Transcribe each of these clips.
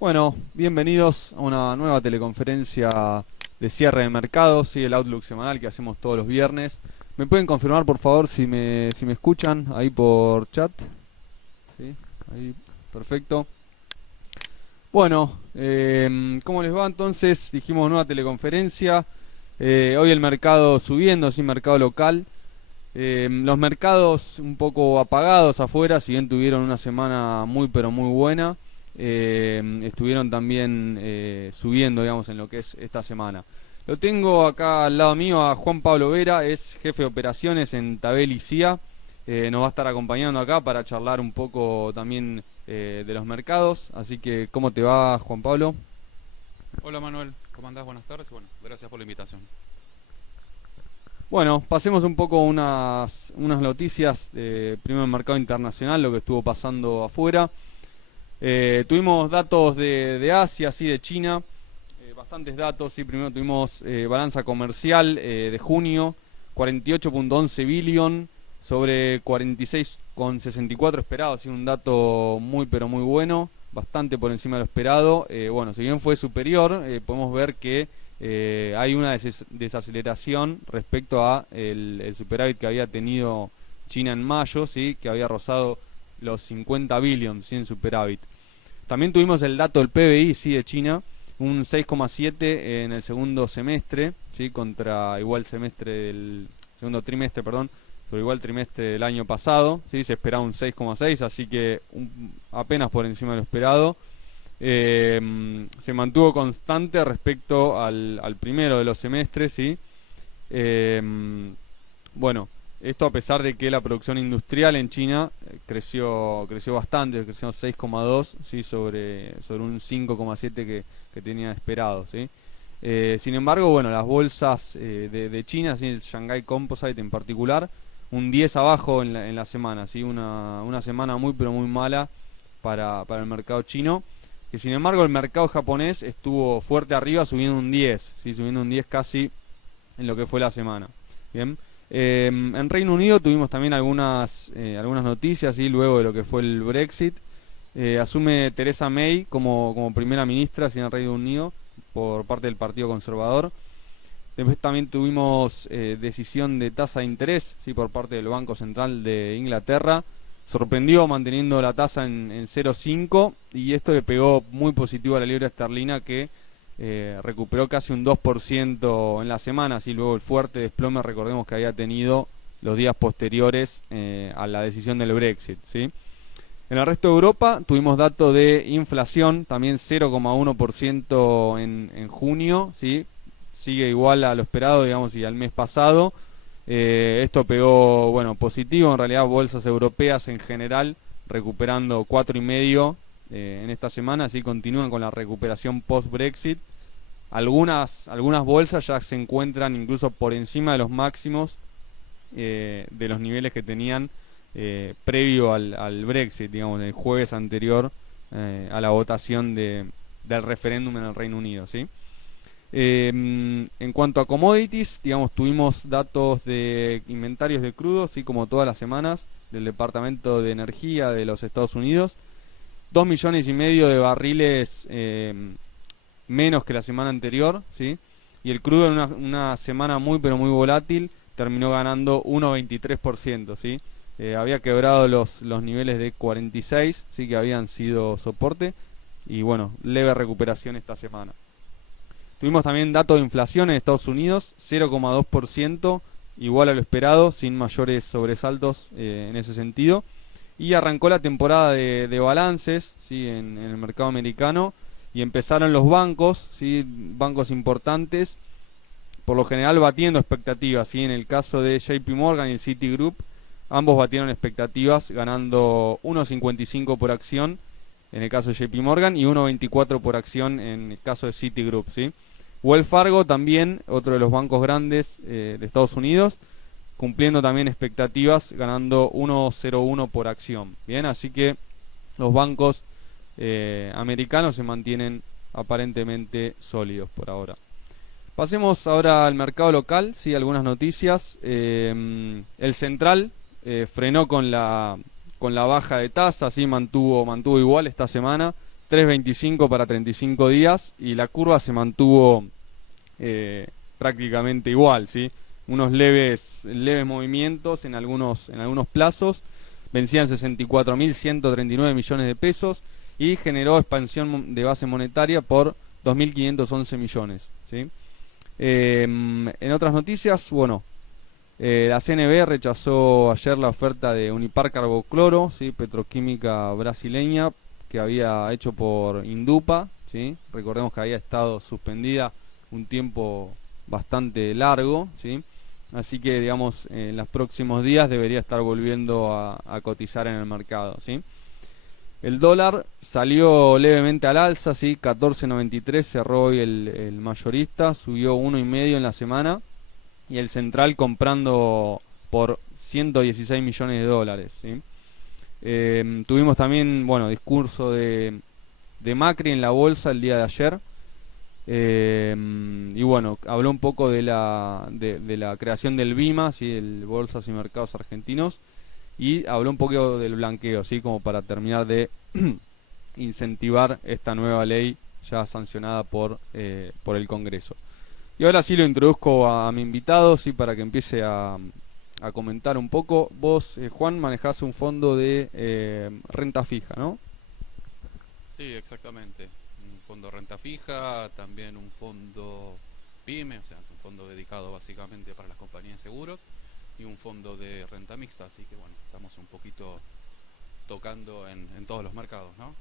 Bueno, bienvenidos a una nueva teleconferencia de cierre de mercados, sí, el Outlook semanal que hacemos todos los viernes. ¿Me pueden confirmar, por favor, si me escuchan ahí por chat? Sí, ahí, perfecto. Bueno, ¿cómo les va entonces? Dijimos nueva teleconferencia. Hoy el mercado subiendo, sí, mercado local. Los mercados un poco apagados afuera, si bien tuvieron una semana muy pero muy buena, estuvieron también subiendo, digamos, en lo que es esta semana. Lo tengo acá al lado mío a Juan Pablo Vera, es jefe de operaciones en Tabel y CIA. Nos va a estar acompañando acá para charlar un poco también de los mercados. Así que, ¿cómo te va, Juan Pablo? Hola Manuel, ¿cómo andás? Buenas tardes. Bueno, gracias por la invitación. Bueno, pasemos un poco unas noticias. Primero el mercado internacional, lo que estuvo pasando afuera. Tuvimos datos de Asia, sí, de China, bastantes datos. Sí, primero tuvimos balanza comercial de junio, 48.11 billion sobre 46.64 esperado, sí, un dato muy pero muy bueno, bastante por encima de lo esperado. Bueno, si bien fue superior, podemos ver que hay una desaceleración respecto a el superávit que había tenido China en mayo, sí, que había rozado los 50 billions, ¿sí?, en superávit. También tuvimos el dato del PBI, sí, de China, un 6,7 en el segundo semestre, sí, contra igual semestre del segundo trimestre, perdón, pero igual trimestre del año pasado, sí, se esperaba un 6,6, así que apenas por encima de lo esperado. Se mantuvo constante respecto al primero de los semestres, sí. Eh, bueno, esto a pesar de que la producción industrial en China creció bastante, creció 6,2, ¿sí?, sobre un 5,7 que tenía esperado, ¿sí? Sin embargo, bueno, las bolsas de China, ¿sí?, el Shanghai Composite en particular, un 10 abajo en la semana, ¿sí? Una semana muy pero muy mala para el mercado chino, que sin embargo el mercado japonés estuvo fuerte arriba, subiendo un 10, ¿sí?, subiendo un 10 casi en lo que fue la semana. Bien. En Reino Unido tuvimos también algunas noticias, ¿sí?, luego de lo que fue el Brexit. Asume Theresa May como primera ministra, ¿sí?, en el Reino Unido por parte del Partido Conservador. Después también tuvimos decisión de tasa de interés, ¿sí?, por parte del Banco Central de Inglaterra. Sorprendió manteniendo la tasa en 0,5, y esto le pegó muy positivo a la libra esterlina, que recuperó casi un 2% en la semana, así luego el fuerte desplome, recordemos, que había tenido los días posteriores a la decisión del Brexit, ¿sí? En el resto de Europa tuvimos datos de inflación, también 0,1% en junio, ¿sí? Sigue igual a lo esperado, digamos, y al mes pasado. Esto pegó, bueno, positivo, en realidad bolsas europeas en general recuperando 4,5 en esta semana, así continúan con la recuperación post-Brexit. Algunas bolsas ya se encuentran incluso por encima de los máximos de los niveles que tenían previo al Brexit, digamos, el jueves anterior a la votación del referéndum en el Reino Unido, ¿sí? En cuanto a commodities, digamos, tuvimos datos de inventarios de crudo, así como todas las semanas, del Departamento de Energía de los Estados Unidos. 2,5 millones de barriles menos que la semana anterior, ¿sí? Y el crudo en una semana muy pero muy volátil terminó ganando 1,23%, ¿sí? Había quebrado los niveles de 46, ¿sí?, que habían sido soporte, y bueno, leve recuperación esta semana. Tuvimos también datos de inflación en Estados Unidos, 0,2%, igual a lo esperado, sin mayores sobresaltos en ese sentido. Y arrancó la temporada de balances, ¿sí?, en el mercado americano, y empezaron los bancos, ¿sí?, bancos importantes, por lo general batiendo expectativas, ¿sí? En el caso de JP Morgan y el Citigroup, ambos batieron expectativas, ganando 1,55 por acción en el caso de JP Morgan y 1,24 por acción en el caso de Citigroup, ¿sí? Wells Fargo también, otro de los bancos grandes de Estados Unidos, cumpliendo también expectativas, ganando 1,01 por acción. Bien, así que los bancos americanos se mantienen aparentemente sólidos por ahora. Pasemos ahora al mercado local, sí, algunas noticias. El Central frenó con la baja de tasa, sí, mantuvo igual esta semana, 3.25 para 35 días y la curva se mantuvo prácticamente igual, ¿sí? Unos leves movimientos en algunos plazos, vencían 64.139 millones de pesos y generó expansión de base monetaria por 2.511 millones, ¿sí? En otras noticias, bueno, la CNB rechazó ayer la oferta de Unipar Carbocloro, ¿sí? Petroquímica brasileña, que había hecho por Indupa, ¿sí? Recordemos que había estado suspendida un tiempo bastante largo, ¿sí? Así que, digamos, en los próximos días debería estar volviendo a cotizar en el mercado, ¿sí? El dólar salió levemente al alza, ¿sí? 14.93 cerró hoy el mayorista, subió 1,5 en la semana, y el central comprando por 116 millones de dólares, ¿sí? Tuvimos también, bueno, discurso de Macri en la bolsa el día de ayer. Y bueno, habló un poco de la creación del BIMA, ¿sí? El Bolsas y Mercados Argentinos, y habló un poco del blanqueo, ¿sí? Como para terminar de incentivar esta nueva ley ya sancionada por el Congreso. Y ahora sí lo introduzco a mi invitado, ¿sí? Para que empiece a comentar un poco. Vos, Juan, manejás un fondo de renta fija, ¿no? Sí, exactamente. Un fondo renta fija, también un fondo PYME, o sea, es un fondo dedicado básicamente para las compañías de seguros, y un fondo de renta mixta, así que bueno, estamos un poquito tocando en todos los mercados, ¿no?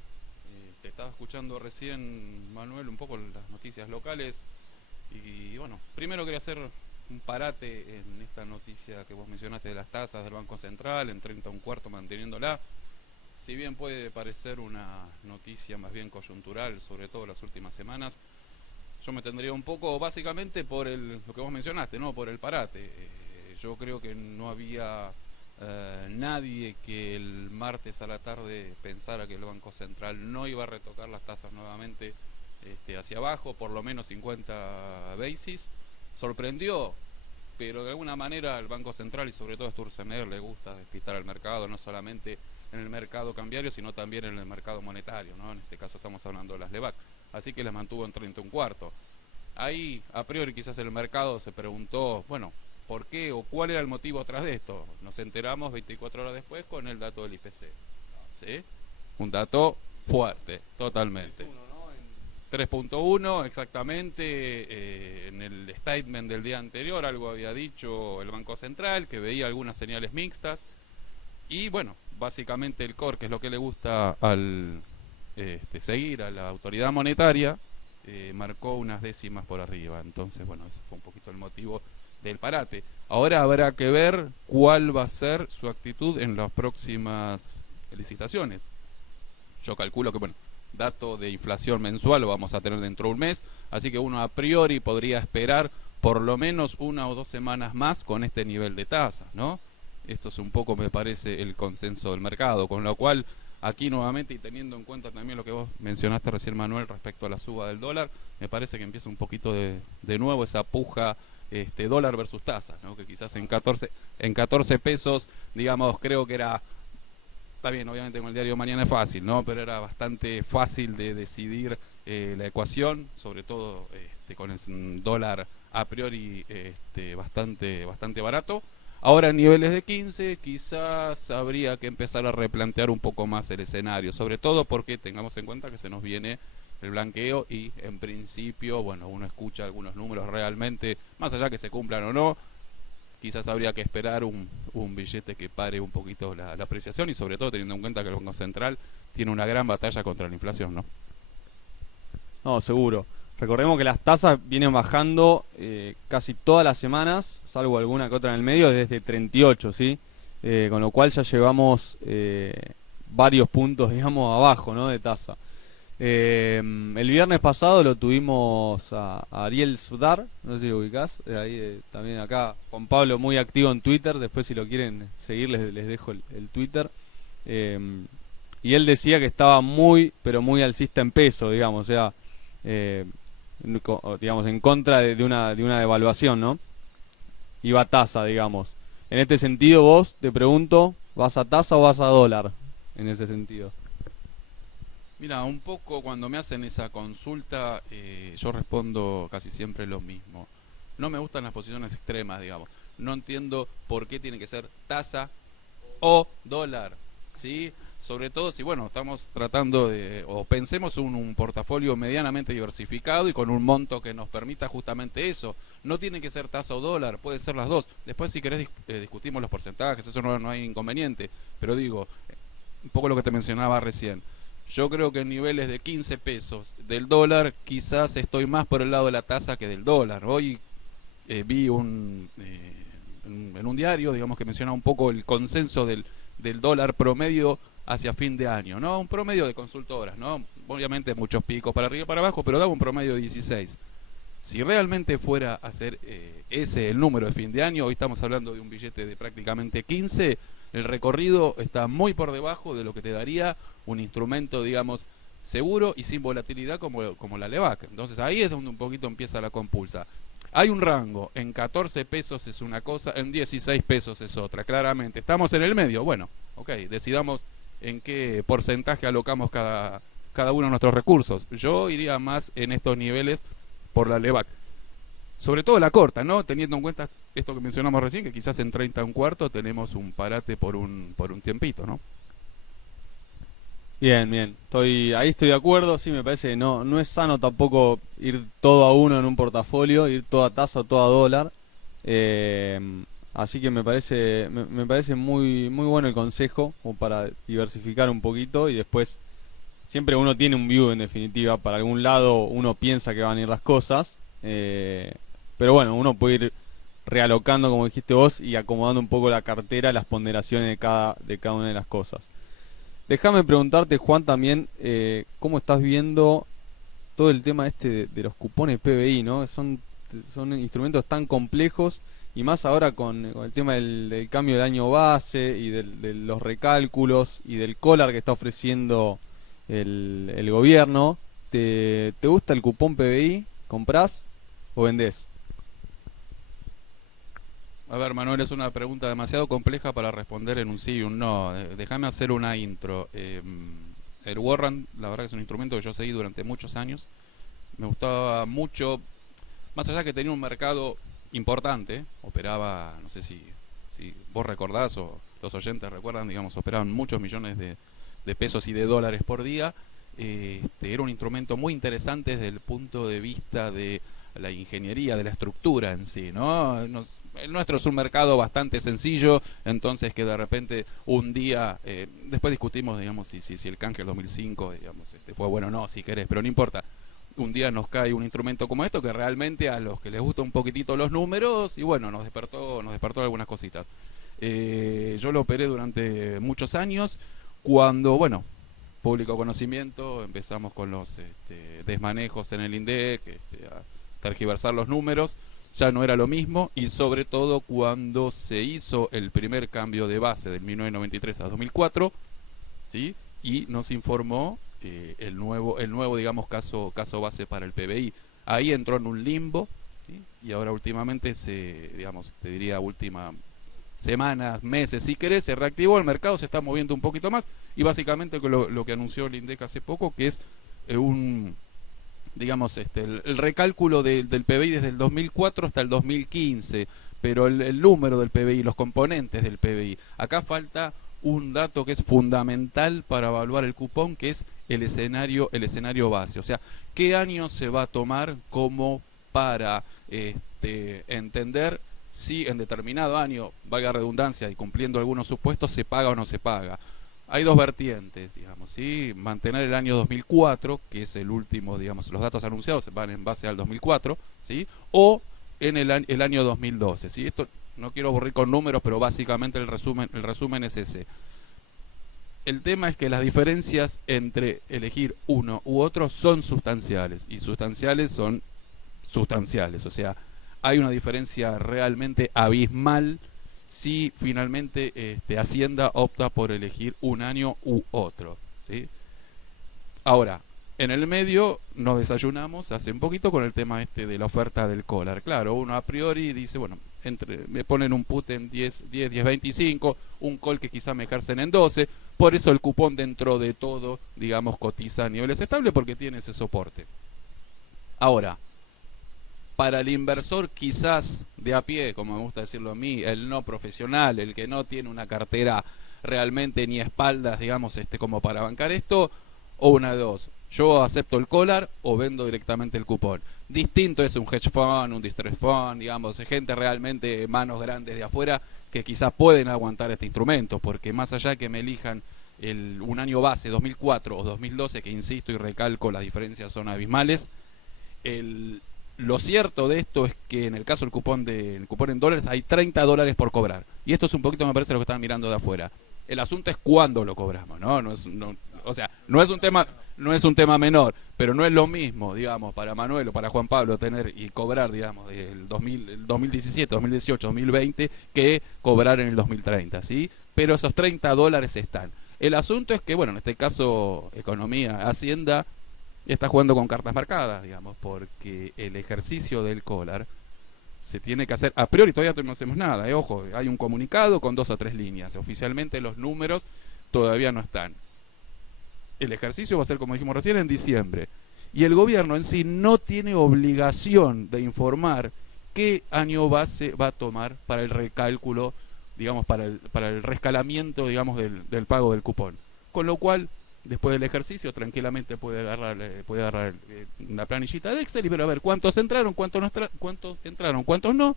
Te estaba escuchando recién, Manuel, un poco las noticias locales, y bueno, primero quería hacer un parate en esta noticia que vos mencionaste de las tasas del Banco Central, en 30 un cuarto manteniéndola. Si bien puede parecer una noticia más bien coyuntural, sobre todo las últimas semanas, yo me tendría un poco básicamente por lo que vos mencionaste, ¿no? Por el parate. Yo creo que no había nadie que el martes a la tarde pensara que el Banco Central no iba a retocar las tasas nuevamente hacia abajo, por lo menos 50 basis. Sorprendió, pero de alguna manera el Banco Central y sobre todo a Sturzenegger le gusta despistar al mercado, no solamente en el mercado cambiario, sino también en el mercado monetario, ¿no? En este caso estamos hablando de las LEVAC, así que las mantuvo en 30 un cuarto. Ahí, a priori, quizás el mercado se preguntó, bueno, ¿por qué o cuál era el motivo tras de esto? Nos enteramos 24 horas después con el dato del IPC, ¿sí? Un dato fuerte, totalmente. 3.1 exactamente. En el statement del día anterior algo había dicho el Banco Central, que veía algunas señales mixtas, y bueno, básicamente el core, que es lo que le gusta al seguir a la autoridad monetaria, marcó unas décimas por arriba. Entonces bueno, ese fue un poquito el motivo del parate. Ahora habrá que ver cuál va a ser su actitud en las próximas licitaciones. Yo calculo que bueno, dato de inflación mensual lo vamos a tener dentro de un mes, así que uno a priori podría esperar por lo menos 1 o 2 semanas más con este nivel de tasas, ¿no? Esto es un poco, me parece, el consenso del mercado, con lo cual aquí nuevamente, y teniendo en cuenta también lo que vos mencionaste recién, Manuel, respecto a la suba del dólar, me parece que empieza un poquito de nuevo esa puja dólar versus tasas, ¿no? Que quizás en 14 pesos, digamos, creo que era, está bien, obviamente con el diario Mañana es fácil, ¿no? Pero era bastante fácil de decidir la ecuación, sobre todo con el dólar a priori bastante barato. Ahora en niveles de 15 quizás habría que empezar a replantear un poco más el escenario, sobre todo porque tengamos en cuenta que se nos viene el blanqueo y en principio, bueno, uno escucha algunos números realmente, más allá que se cumplan o no, quizás habría que esperar un billete que pare un poquito la apreciación, y sobre todo teniendo en cuenta que el Banco Central tiene una gran batalla contra la inflación, ¿no? No, seguro. Recordemos que las tasas vienen bajando casi todas las semanas, salvo alguna que otra en el medio, desde 38, ¿sí? Con lo cual ya llevamos varios puntos, digamos, abajo, ¿no? De tasa. El viernes pasado lo tuvimos a Ariel Sudar, no sé si lo ubicás, ahí también acá Juan Pablo muy activo en Twitter, después si lo quieren seguir les dejo el Twitter. Y él decía que estaba muy, pero muy alcista en peso, digamos, o sea, digamos, en contra de una devaluación, ¿no? Iba a tasa, digamos. En este sentido, vos, te pregunto, ¿vas a tasa o vas a dólar? En ese sentido. Mira, un poco cuando me hacen esa consulta, yo respondo casi siempre lo mismo. No me gustan las posiciones extremas, digamos. No entiendo por qué tiene que ser tasa o dólar, ¿sí? Sobre todo si, bueno, estamos tratando de, o pensemos un portafolio medianamente diversificado y con un monto que nos permita justamente eso. No tiene que ser tasa o dólar, puede ser las dos. Después, si querés, discutimos los porcentajes, eso no hay inconveniente. Pero digo, un poco lo que te mencionaba recién. Yo creo que en niveles de 15 pesos del dólar, quizás estoy más por el lado de la tasa que del dólar. Hoy vi en un diario, digamos, que menciona un poco el consenso del dólar promedio hacia fin de año, ¿no? Un promedio de consultoras, ¿no? Obviamente muchos picos para arriba y para abajo, pero daba un promedio de 16. Si realmente fuera a ser ese el número de fin de año, hoy estamos hablando de un billete de prácticamente 15, el recorrido está muy por debajo de lo que te daría un instrumento, digamos, seguro y sin volatilidad como la LEVAC. Entonces ahí es donde un poquito empieza la compulsa. Hay un rango, en 14 pesos es una cosa, en 16 pesos es otra, claramente. Estamos en el medio, bueno, ok, decidamos en qué porcentaje alocamos cada uno de nuestros recursos. Yo iría más en estos niveles por la LEVAC. Sobre todo la corta, ¿no? Teniendo en cuenta esto que mencionamos recién, que quizás en 30 un cuarto tenemos un parate por un tiempito, ¿no? Bien, bien. Ahí estoy de acuerdo. Sí, me parece que no es sano tampoco ir todo a uno en un portafolio, ir toda tasa o toda dólar. Eh, Así que me parece muy, muy bueno el consejo, como para diversificar un poquito y después siempre uno tiene un view en definitiva, para algún lado uno piensa que van a ir las cosas, pero bueno, uno puede ir realocando, como dijiste vos, y acomodando un poco la cartera, las ponderaciones de cada una de las cosas. Déjame preguntarte, Juan, también, ¿cómo estás viendo todo el tema este de los cupones PBI, ¿no? Son instrumentos tan complejos y más ahora con el tema del cambio del año base y de los recálculos y del collar que está ofreciendo el gobierno. ¿Te gusta el cupón PBI? ¿Comprás o vendés? A ver, Manuel, es una pregunta demasiado compleja para responder en un sí y un no. Déjame hacer una intro. El Warrant, la verdad que es un instrumento que yo seguí durante muchos años. Me gustaba mucho, más allá que tenía un mercado importante, operaba, no sé si vos recordás o los oyentes recuerdan, digamos, operaban muchos millones de pesos y de dólares por día. Era un instrumento muy interesante desde el punto de vista de la ingeniería, de la estructura en sí, ¿no? El nuestro es un mercado bastante sencillo, entonces que de repente un día, después discutimos, digamos, si el canje del 2005, digamos, fue bueno o no, si querés, pero no importa. Un día nos cae un instrumento como esto que realmente a los que les gusta un poquitito los números, y bueno, nos despertó algunas cositas. Yo lo operé durante muchos años, cuando, bueno, público conocimiento, empezamos con los desmanejos en el INDEC, a tergiversar los números, ya no era lo mismo, y sobre todo cuando se hizo el primer cambio de base del 1993 a 2004, ¿sí? Y nos informó el nuevo digamos caso base para el PBI. Ahí entró en un limbo, ¿sí? Y ahora últimamente digamos, te diría última semanas, meses, si querés, se reactivó el mercado, se está moviendo un poquito más y básicamente lo que anunció el INDEC hace poco, que es digamos, el recálculo del PBI desde el 2004 hasta el 2015, pero el número del PBI, los componentes del PBI. Acá falta un dato que es fundamental para evaluar el cupón, que es el escenario base. O sea, ¿qué año se va a tomar como para entender si en determinado año, valga redundancia y cumpliendo algunos supuestos, se paga o no se paga? Hay dos vertientes, digamos, ¿sí? Mantener el año 2004, que es el último, digamos, los datos anunciados van en base al 2004, ¿sí? O en el año 2012, ¿sí? Esto no quiero aburrir con números, pero básicamente el resumen es ese. El tema es que las diferencias entre elegir uno u otro son sustanciales, y sustanciales son sustanciales, o sea, hay una diferencia realmente abismal si finalmente Hacienda opta por elegir un año u otro, ¿sí? Ahora, en el medio nos desayunamos hace un poquito con el tema de la oferta del collar. Claro, uno a priori dice, bueno, me ponen un put en 10.25, un call que quizá me ejercen en 12, por eso el cupón dentro de todo, digamos, cotiza a niveles estables porque tiene ese soporte. Ahora, para el inversor quizás de a pie, como me gusta decirlo a mí, el no profesional, el que no tiene una cartera realmente ni espaldas, digamos, como para bancar esto, o una de dos: yo acepto el collar o vendo directamente el cupón. Distinto es un hedge fund, un distress fund, digamos, gente realmente manos grandes de afuera que quizás pueden aguantar este instrumento, porque más allá que me elijan un año base 2004 o 2012, que insisto y recalco, las diferencias son abismales, lo cierto de esto es que en el caso del cupón en dólares hay $30 por cobrar. Y esto es un poquito, me parece, lo que están mirando de afuera. El asunto es cuándo lo cobramos, ¿no? O sea, no es un tema menor, pero no es lo mismo, digamos, para Manuel o para Juan Pablo tener y cobrar, digamos, el 2017, 2018, 2020, que cobrar en el 2030, ¿sí? Pero esos $30 están. El asunto es que, bueno, en este caso, economía, Hacienda, está jugando con cartas marcadas, digamos, porque el ejercicio del collar se tiene que hacer, a priori todavía no hacemos nada, ojo, hay un comunicado con 2 o 3 líneas, oficialmente los números todavía no están. El ejercicio va a ser, como dijimos recién, en diciembre, y el gobierno en sí no tiene obligación de informar qué año base va a tomar para el recálculo, digamos, para el rescalamiento, digamos, del pago del cupón, con lo cual después del ejercicio tranquilamente puede agarrar una planillita de Excel y ver a ver cuántos entraron, cuántos entraron, cuántos no,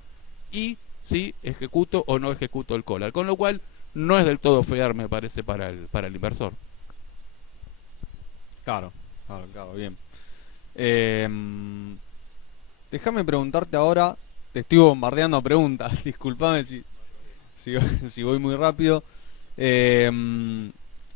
y si ejecuto o no ejecuto el collar, con lo cual no es del todo fear, me parece, para el inversor. Claro, bien. Déjame preguntarte ahora, te estoy bombardeando a preguntas, disculpame si voy muy rápido.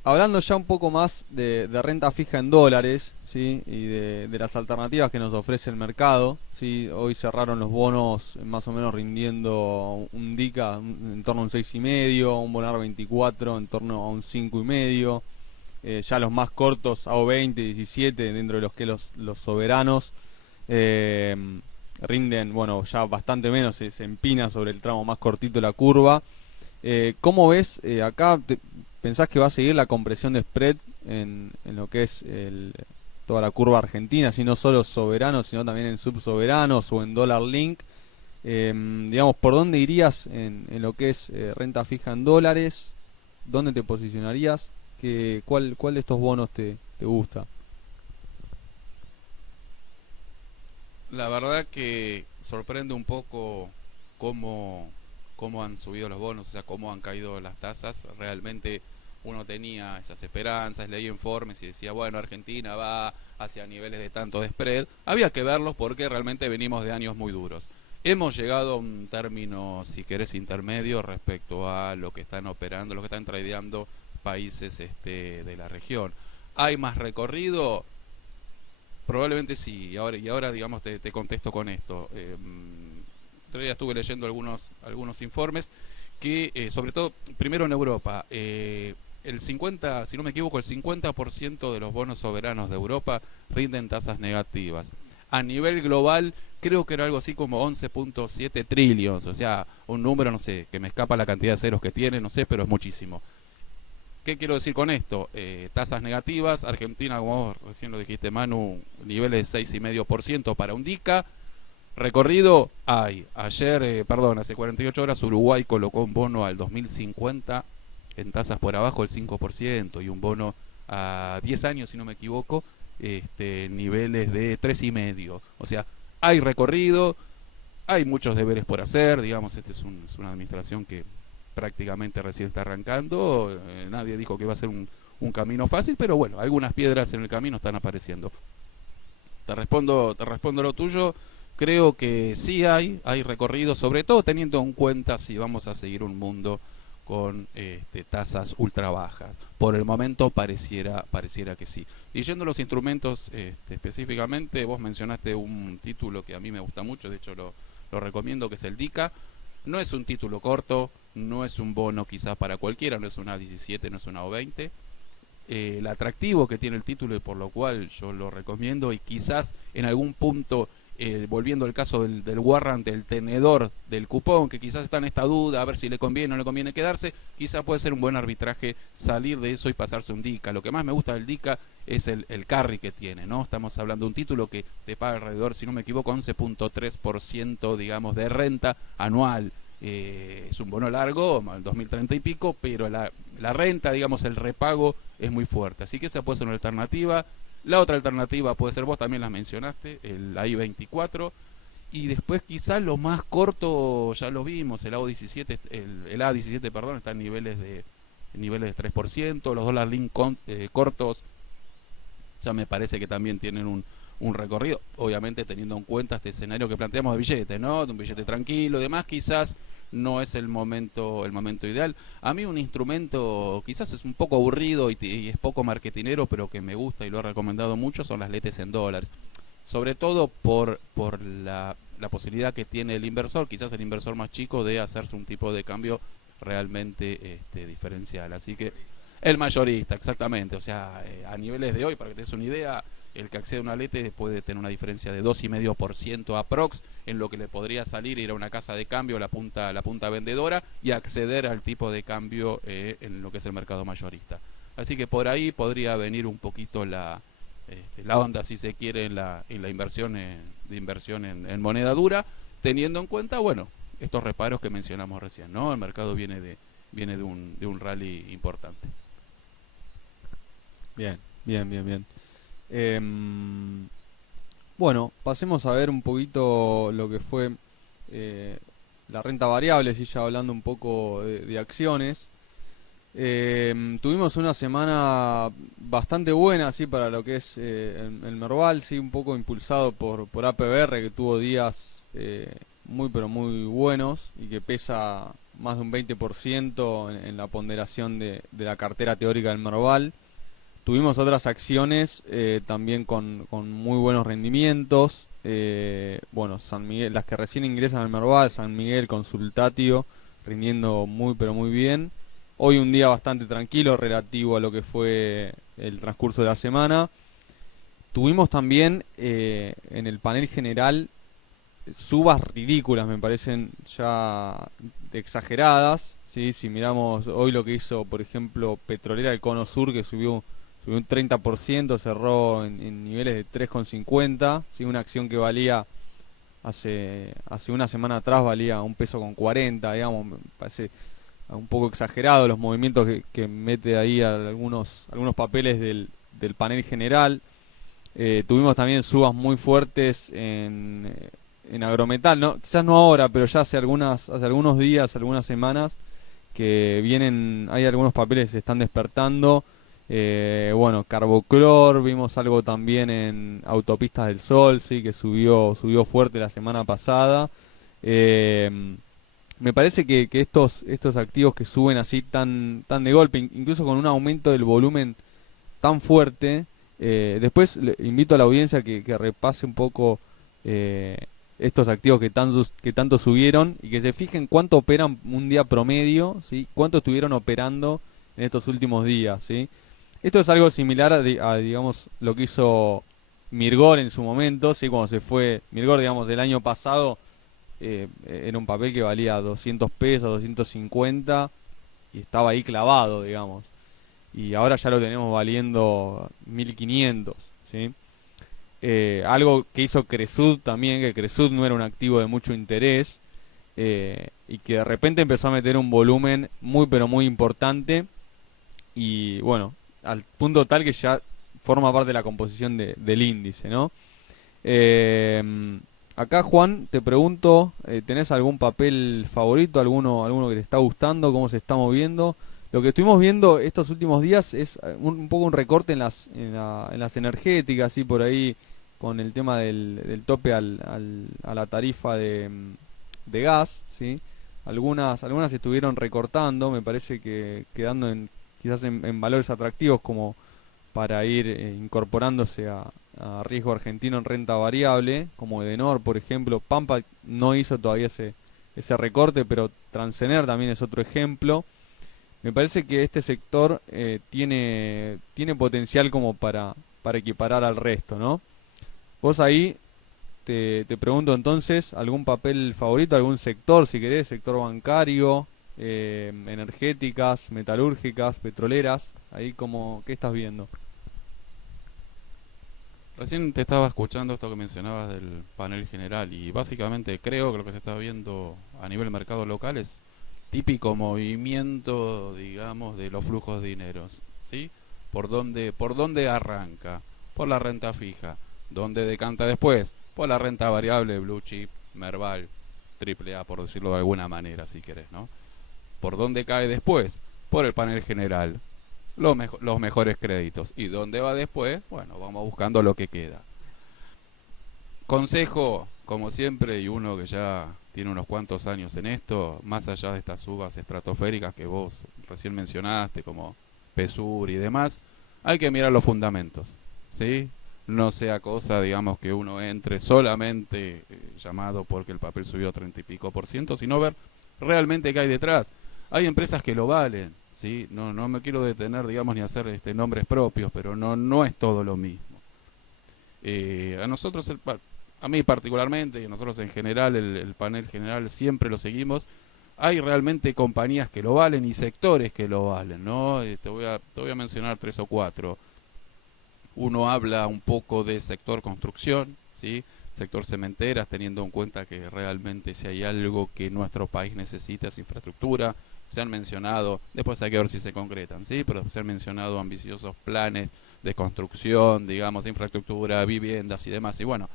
Hablando ya un poco más de renta fija en dólares, ¿sí? Y de las alternativas que nos ofrece el mercado, ¿sí? Hoy cerraron los bonos más o menos rindiendo un DICA en torno a un 6,5, un Bonar 24 en torno a un 5,5. Ya los más cortos, AO20, 17, dentro de los que los soberanos rinden, bueno, ya bastante menos, se empina sobre el tramo más cortito de la curva. ¿Cómo ves acá? ¿Pensás que va a seguir la compresión de spread en lo que es toda la curva argentina, si no solo soberanos, sino también en subsoberanos o en dólar link? Digamos, ¿por dónde irías en lo que es renta fija en dólares? ¿Dónde te posicionarías? ¿Cuál de estos bonos te gusta? La verdad que sorprende un poco cómo han subido los bonos, o sea, cómo han caído las tasas. Realmente uno tenía esas esperanzas, leía informes y decía, bueno, Argentina va hacia niveles de tanto de spread. Había que verlos porque realmente venimos de años muy duros. Hemos llegado a un término, si querés, intermedio respecto a lo que están operando, lo que están tradeando países de la región. ¿Hay más recorrido? Probablemente sí, y ahora digamos, te contesto con esto. Otro día estuve leyendo algunos informes que, sobre todo, primero en Europa, el 50, si no me equivoco, el 50% de los bonos soberanos de Europa rinden tasas negativas. A nivel global, creo que era algo así como 11.7 trillones, o sea, un número, no sé, que me escapa la cantidad de ceros que tiene, no sé, pero es muchísimo. ¿Qué quiero decir con esto? Tasas negativas, Argentina, como vos recién lo dijiste, Manu, niveles de 6,5% para un DICA. Recorrido hay. Ayer, hace 48 horas, Uruguay colocó un bono al 2050 en tasas por abajo del 5% y un bono a 10 años, si no me equivoco, niveles de 3,5. O sea, hay recorrido, hay muchos deberes por hacer, digamos, es una administración que prácticamente recién está arrancando, nadie dijo que iba a ser un camino fácil, pero bueno, algunas piedras en el camino están apareciendo. Te respondo lo tuyo. Creo que sí hay recorrido, sobre todo teniendo en cuenta si vamos a seguir un mundo con tasas ultra bajas. Por el momento pareciera que sí. Y yendo a los instrumentos específicamente, vos mencionaste un título que a mí me gusta mucho, de hecho lo recomiendo, que es el DICA. No es un título corto, no es un bono quizás para cualquiera, no es una A17, no es una O20. El atractivo que tiene el título y por lo cual yo lo recomiendo, y quizás en algún punto volviendo al caso del warrant, el tenedor del cupón, que quizás está en esta duda, a ver si le conviene o no le conviene quedarse, quizás puede ser un buen arbitraje salir de eso y pasarse un DICA. Lo que más me gusta del DICA es el carry que tiene, ¿no? Estamos hablando de un título que te paga alrededor, si no me equivoco, 11.3%, digamos, de renta anual. Es un bono largo, 2030 y pico, pero la renta, digamos, el repago es muy fuerte. Así que esa puede ser una alternativa. La otra alternativa puede ser, vos también la mencionaste, el AI-24. Y después quizás lo más corto, ya lo vimos, el A17, el A17, perdón, está en niveles de 3%. Los dólar link cortos ya me parece que también tienen un recorrido, obviamente teniendo en cuenta este escenario que planteamos de billete, ¿no? De un billete tranquilo y demás, quizás no es el momento ideal. A mí un instrumento quizás es un poco aburrido y es poco marketinero, pero que me gusta y lo he recomendado mucho, son las LETES en dólares. Sobre todo por la posibilidad que tiene el inversor, quizás el inversor más chico, de hacerse un tipo de cambio realmente diferencial. Así que el mayorista, exactamente. O sea, a niveles de hoy, para que te des una idea, el que accede a una LETE puede tener una diferencia de 2,5% aprox en lo que le podría salir ir a una casa de cambio, la punta vendedora, y acceder al tipo de cambio en lo que es el mercado mayorista. Así que por ahí podría venir un poquito la onda, si se quiere, en la inversión, de inversión en moneda dura, teniendo en cuenta, bueno, estos reparos que mencionamos recién, ¿no? El mercado viene de un rally importante. Bien. Bueno, pasemos a ver un poquito lo que fue la renta variable, si ya hablando un poco de acciones. Tuvimos una semana bastante buena, así para lo que es el Merval, sí, un poco impulsado por APBR, que tuvo días muy pero muy buenos y que pesa más de un 20% en la ponderación de la cartera teórica del Merval. Tuvimos otras acciones también con muy buenos rendimientos. Bueno, San Miguel, las que recién ingresan al Merval, San Miguel, Consultatio, rindiendo muy pero muy bien. Hoy un día bastante tranquilo relativo a lo que fue el transcurso de la semana. Tuvimos también en el panel general subas ridículas, me parecen ya exageradas, ¿sí? Si miramos hoy lo que hizo, por ejemplo, Petrolera del Cono Sur, que subió un 30%, cerró en niveles de 3,50, ¿sí? Una acción que valía hace una semana atrás valía $1.40, digamos. Me parece un poco exagerado los movimientos que mete ahí algunos papeles del panel general. Tuvimos también subas muy fuertes en Agrometal, no, quizás no ahora, pero ya hace algunos días, algunas semanas, que hay algunos papeles que se están despertando. Bueno, Carboclor, vimos algo también en Autopistas del Sol, sí, que subió fuerte la semana pasada. Me parece que estos activos que suben así tan de golpe, incluso con un aumento del volumen tan fuerte, después invito a la audiencia que repase un poco estos activos que tanto subieron y que se fijen cuánto operan un día promedio, ¿sí? Cuánto estuvieron operando en estos últimos días, ¿sí? Esto es algo similar a, digamos, lo que hizo Mirgor en su momento, ¿sí? Cuando se fue Mirgor, digamos, del año pasado, era un papel que valía 200 pesos, 250, y estaba ahí clavado, digamos. Y ahora ya lo tenemos valiendo 1.500, ¿sí? Algo que hizo Cresud también, que Cresud no era un activo de mucho interés, y que de repente empezó a meter un volumen muy pero muy importante, y bueno, al punto tal que ya forma parte de la composición del índice, ¿no? Acá, Juan, te pregunto, ¿tenés algún papel favorito, alguno que te está gustando, cómo se está moviendo? Lo que estuvimos viendo estos últimos días es un poco un recorte en las energéticas, ¿sí? Por ahí, con el tema del tope a la tarifa de gas, ¿sí? Algunas estuvieron recortando, me parece que quedando quizás en valores atractivos, como para ir incorporándose a riesgo argentino en renta variable, como Edenor, por ejemplo. Pampa no hizo todavía ese recorte, pero Transener también es otro ejemplo. Me parece que este sector tiene potencial como para equiparar al resto, ¿no? Vos ahí, te pregunto entonces, ¿algún papel favorito, algún sector, si querés, sector bancario, energéticas, metalúrgicas, petroleras? Ahí como, ¿qué estás viendo? Recién te estaba escuchando esto que mencionabas del panel general y básicamente creo que lo que se está viendo a nivel mercado local es típico movimiento, digamos, de los flujos de dineros, ¿sí? ¿Por dónde arranca? Por la renta fija. ¿Dónde decanta después? Por la renta variable, blue chip, Merval, triple A, por decirlo de alguna manera, si querés, ¿no? ¿Por dónde cae después? Por el panel general, los mejores créditos. ¿Y dónde va después? Bueno, vamos buscando lo que queda. Consejo, como siempre, y uno que ya tiene unos cuantos años en esto, más allá de estas subas estratosféricas que vos recién mencionaste, como PESUR y demás, hay que mirar los fundamentos, ¿sí? No sea cosa, digamos, que uno entre solamente llamado porque el papel subió 30 y pico por ciento, sino ver realmente qué hay detrás. Hay empresas que lo valen, ¿sí? No me quiero detener, digamos, ni hacer nombres propios, pero no es todo lo mismo. A nosotros, a mí particularmente, y a nosotros en general, el panel general siempre lo seguimos. Hay realmente compañías que lo valen y sectores que lo valen, ¿no? Te voy a mencionar 3 o 4. Uno habla un poco de sector construcción, ¿sí? Sector cementeras, teniendo en cuenta que realmente si hay algo que nuestro país necesita es infraestructura. Se han mencionado, después hay que ver si se concretan, ¿sí? Pero se han mencionado ambiciosos planes de construcción, digamos, de infraestructura, viviendas y demás. Y bueno,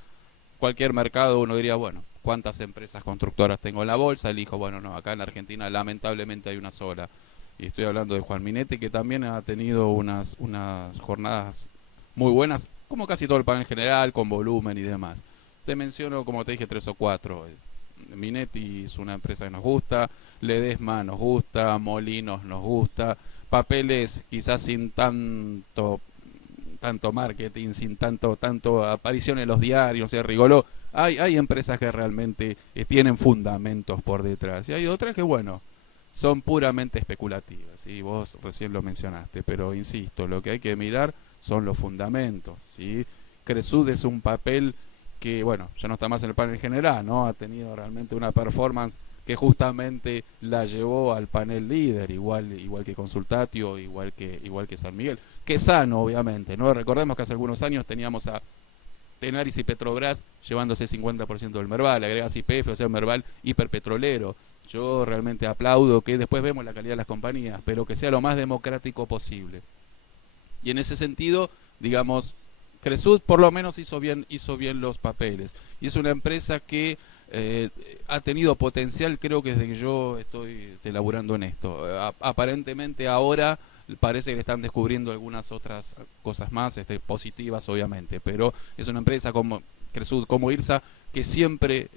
cualquier mercado uno diría, bueno, ¿cuántas empresas constructoras tengo en la bolsa? Elijo, bueno, no, acá en la Argentina lamentablemente hay una sola. Y estoy hablando de Juan Minetti, que también ha tenido unas jornadas muy buenas, como casi todo el panel general, con volumen y demás. Te menciono, como te dije, 3 o 4. Minetti es una empresa que nos gusta, Ledesma nos gusta, Molinos nos gusta, papeles quizás sin tanto marketing, sin tanto aparición en los diarios, o sea, Rigoló. Hay empresas que realmente tienen fundamentos por detrás y hay otras que, bueno, son puramente especulativas, y vos recién lo mencionaste, pero insisto, lo que hay que mirar son los fundamentos, ¿sí? Cresud es un papel que, bueno, ya no está más en el panel general, ¿no? Ha tenido realmente una performance que justamente la llevó al panel líder, igual que Consultatio, igual que San Miguel, que sano, obviamente, ¿no? Recordemos que hace algunos años teníamos a Tenaris y Petrobras llevándose 50% del Merval, agregás YPF, o sea, un Merval hiperpetrolero. Yo realmente aplaudo que después vemos la calidad de las compañías, pero que sea lo más democrático posible. Y en ese sentido, digamos, Cresud por lo menos hizo bien los papeles. Y es una empresa que ha tenido potencial, creo que desde que yo estoy laburando en esto. Aparentemente ahora parece que le están descubriendo algunas otras cosas más, positivas obviamente, pero es una empresa como Cresud, como IRSA, que siempre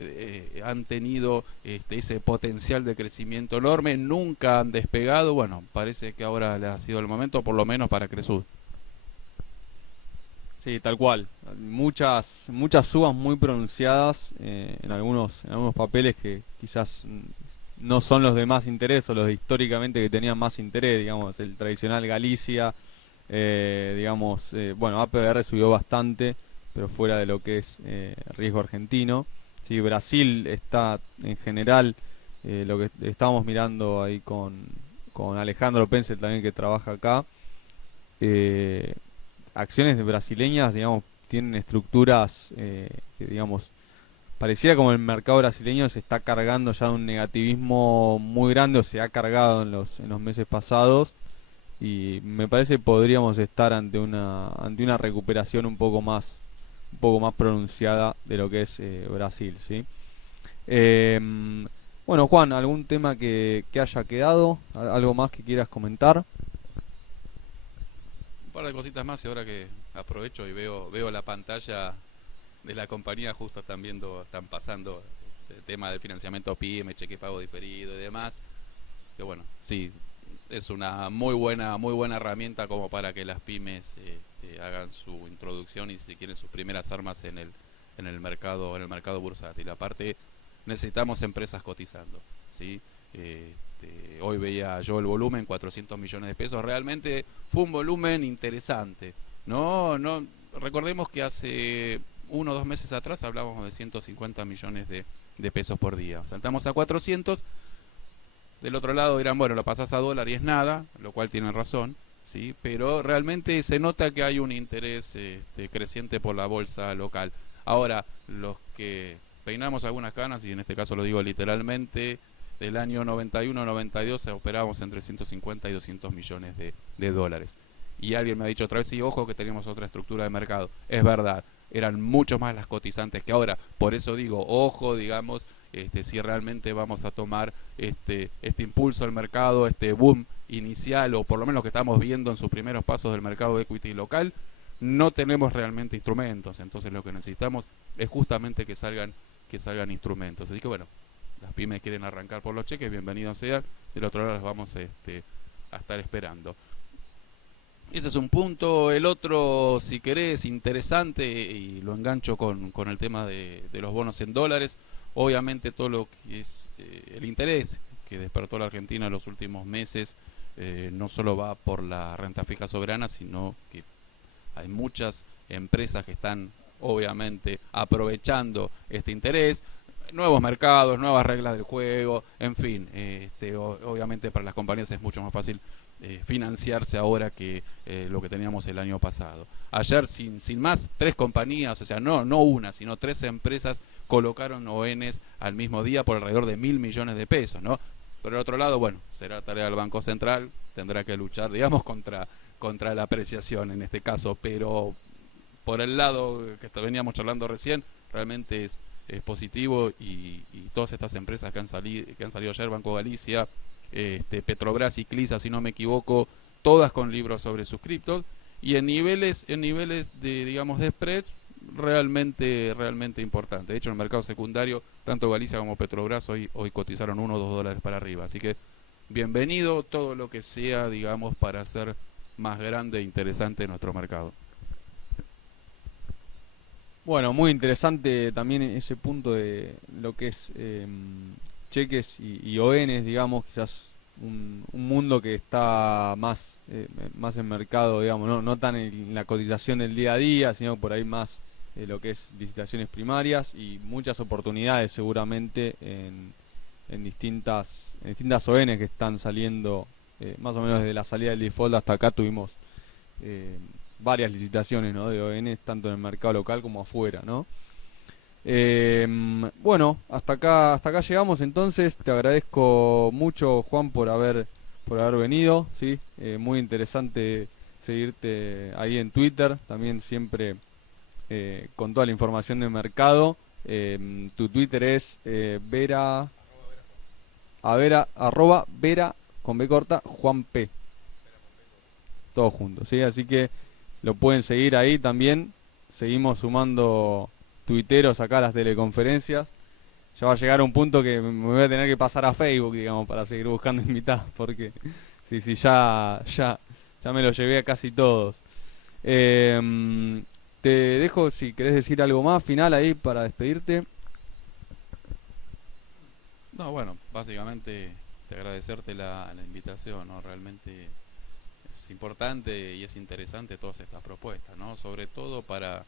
han tenido ese potencial de crecimiento enorme, nunca han despegado. Bueno, parece que ahora le ha sido el momento, por lo menos para Cresud. Sí, tal cual. Muchas subas muy pronunciadas en algunos papeles que quizás no son los de más interés o los de históricamente que tenían más interés, digamos, el tradicional Galicia, bueno, APR subió bastante, pero fuera de lo que es riesgo argentino. Sí, Brasil está en general, lo que estábamos mirando ahí con Alejandro Pencil también, que trabaja acá. Acciones brasileñas, digamos, tienen estructuras que, digamos, pareciera como el mercado brasileño se está cargando ya de un negativismo muy grande, o se ha cargado en los meses pasados, y me parece que podríamos estar ante una recuperación un poco más pronunciada de lo que es Brasil, ¿sí? Bueno, Juan, ¿algún tema que haya quedado? ¿Algo más que quieras comentar? Un par de cositas más, y ahora que aprovecho y veo la pantalla de la compañía, justo están pasando el tema del financiamiento PYME, cheque pago diferido y demás, que bueno, sí, es una muy buena herramienta como para que las pymes hagan su introducción y, si quieren, sus primeras armas en el mercado bursátil. Aparte, necesitamos empresas cotizando, ¿sí? Hoy veía yo el volumen, 400 millones de pesos, realmente fue un volumen interesante. No, recordemos que hace 1 o 2 meses atrás hablábamos de 150 millones de pesos por día. Saltamos a 400. Del otro lado dirán, bueno, lo pasás a dólar y es nada, lo cual tienen razón, ¿sí? Pero realmente se nota que hay un interés creciente por la bolsa local. Ahora, los que peinamos algunas canas, y en este caso lo digo literalmente, del año 91-92 operábamos entre 150 y 200 millones de dólares. Y alguien me ha dicho otra vez, sí, ojo que teníamos otra estructura de mercado. Es verdad, eran mucho más las cotizantes que ahora. Por eso digo, ojo, digamos, si realmente vamos a tomar este impulso al mercado, este boom inicial, o por lo menos lo que estamos viendo en sus primeros pasos del mercado de equity local, no tenemos realmente instrumentos. Entonces lo que necesitamos es justamente que salgan instrumentos. Así que bueno, las pymes quieren arrancar por los cheques, bienvenidos sea. Del otro lado las vamos a estar esperando. Ese es un punto. El otro, si querés, interesante, y lo engancho con el tema de los bonos en dólares. Obviamente todo lo que es el interés que despertó la Argentina en los últimos meses, no solo va por la renta fija soberana, sino que hay muchas empresas que están obviamente aprovechando este interés. Nuevos mercados, nuevas reglas del juego, en fin, obviamente para las compañías es mucho más fácil financiarse ahora que lo que teníamos el año pasado. Ayer, sin más, 3 compañías, o sea, no una, sino 3 empresas colocaron ONs al mismo día por alrededor de 1.000 millones de pesos, ¿no? Por el otro lado, bueno, será tarea del Banco Central, tendrá que luchar, digamos, contra la apreciación en este caso, pero por el lado que veníamos charlando recién, realmente es positivo, y todas estas empresas que han salido ayer, Banco Galicia, Petrobras y Clisa, si no me equivoco, todas con libros sobre sus criptos, y en niveles de, digamos, de spreads realmente importante. De hecho, en el mercado secundario, tanto Galicia como Petrobras hoy cotizaron 1 o 2 dólares para arriba. Así que bienvenido todo lo que sea, digamos, para hacer más grande e interesante nuestro mercado. Bueno, muy interesante también ese punto de lo que es cheques y ONs, digamos, quizás un mundo que está más en mercado, digamos, no tan en la cotización del día a día, sino por ahí más lo que es licitaciones primarias, y muchas oportunidades seguramente en distintas ONs que están saliendo, más o menos desde la salida del default hasta acá tuvimos varias licitaciones, ¿no?, de ONs, tanto en el mercado local como afuera, ¿no? Bueno, hasta acá llegamos. Entonces te agradezco mucho, Juan, por haber venido, ¿sí? Muy interesante seguirte ahí en Twitter, también siempre con toda la información de mercado. Tu Twitter es arroba Vera con B corta Juan P, todo junto, ¿sí? Así que lo pueden seguir ahí también. Seguimos sumando tuiteros acá a las teleconferencias. Ya va a llegar un punto que me voy a tener que pasar a Facebook, digamos, para seguir buscando invitados, porque sí, ya me lo llevé a casi todos. Te dejo si querés decir algo más final ahí para despedirte. No, bueno, básicamente te agradecerte la invitación, ¿no? Realmente es importante y es interesante todas estas propuestas, ¿no? Sobre todo para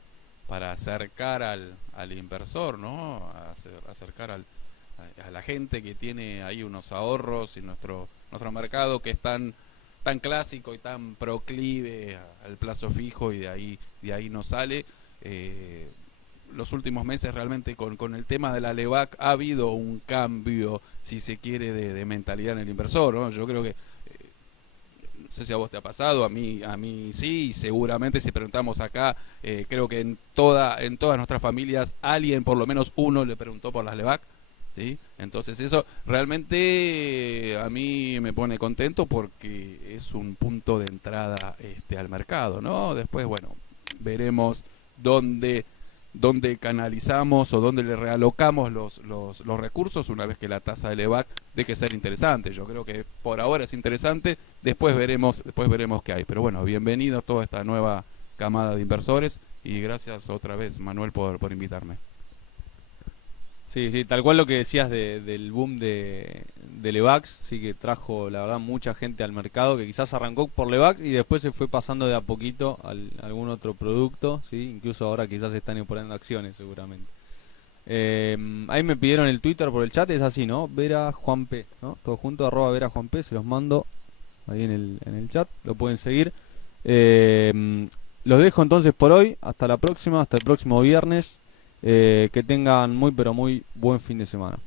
acercar al inversor, ¿no? Acercar a la gente que tiene ahí unos ahorros, y nuestro mercado que es tan clásico y tan proclive al plazo fijo, y de ahí no sale. Los últimos meses realmente con el tema de la LEVAC ha habido un cambio, si se quiere, de mentalidad en el inversor, ¿no? Yo creo que no sé si a vos te ha pasado, a mí sí, y seguramente si preguntamos acá, creo que en todas nuestras familias alguien, por lo menos uno, le preguntó por las LEVAC, ¿sí? Entonces eso realmente a mí me pone contento, porque es un punto de entrada al mercado, ¿no? Después, bueno, veremos dónde canalizamos o dónde le realocamos los recursos una vez que la tasa de LEVAC deje de ser interesante. Yo creo que por ahora es interesante, después veremos qué hay. Pero bueno, bienvenido a toda esta nueva camada de inversores, y gracias otra vez, Manuel, por invitarme. Sí, sí, tal cual lo que decías del boom de Levax, sí que trajo la verdad mucha gente al mercado que quizás arrancó por Levax y después se fue pasando de a poquito a algún otro producto, sí, incluso ahora quizás están incorporando acciones seguramente. Ahí me pidieron el Twitter por el chat, es así, ¿no? Vera Juan P, ¿no? Todo junto, arroba Vera Juan P, se los mando ahí en el chat, lo pueden seguir. Los dejo entonces por hoy, hasta la próxima, hasta el próximo viernes. Que tengan muy pero muy buen fin de semana.